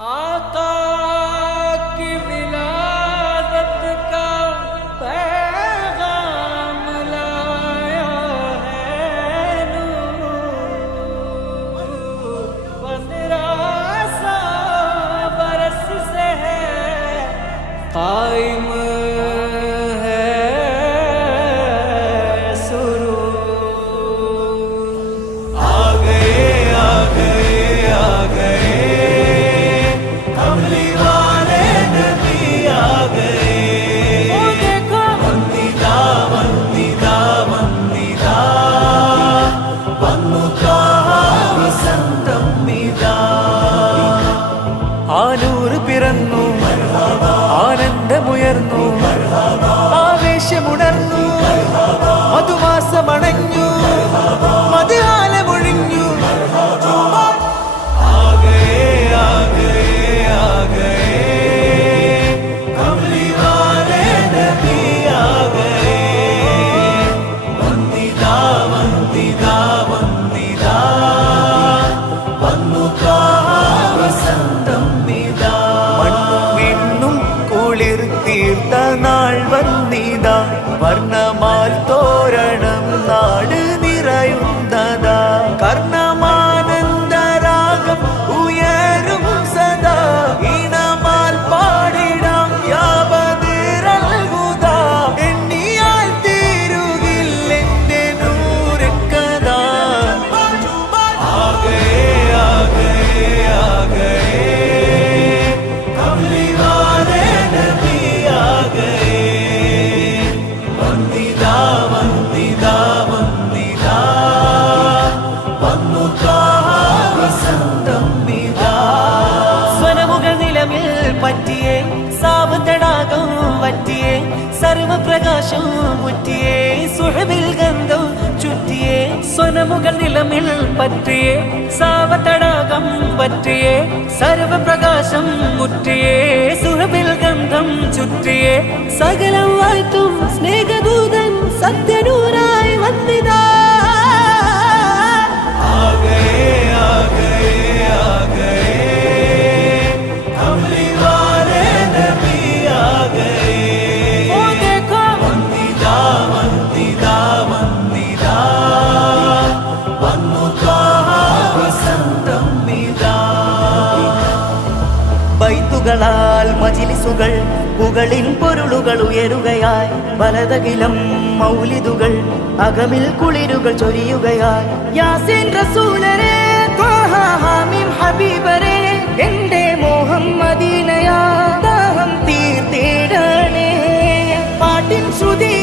आता ആനൂർ പിറന്നു ആനന്ദമുയർന്നു വർണമാൽ തോരണം നാട് നിറയുന്നതാ പറ്റിയേ സാവ് പറ്റിയേ സർവപ്രകാശം മുറ്റിയേ സുഹബിൽ ഗന്ധം ചുറ്റിയേ സ്വനമുകൾ നിലമിൽ പറ്റിയേ സാവതടാകം പറ്റിയേ സർവപ്രകാശം മുറ്റിയേ സുഹബിൽ ഗന്ധം ചുറ്റിയേ സകലം വാഴ്ത്തും സ്നേഹദൂതൻ മലരുകളാൽ മജിലിസുകൾ പുകളിൻ പൊരുളുകൾ ഉയരുകയായി വലതകിലം മൗലിതുകൾ അകമിൽ കുളിരുകൾ ചൊരിയുകയായി യാസീൻ ഹബീബരെ പാട്ടിൻ ശ്രുതി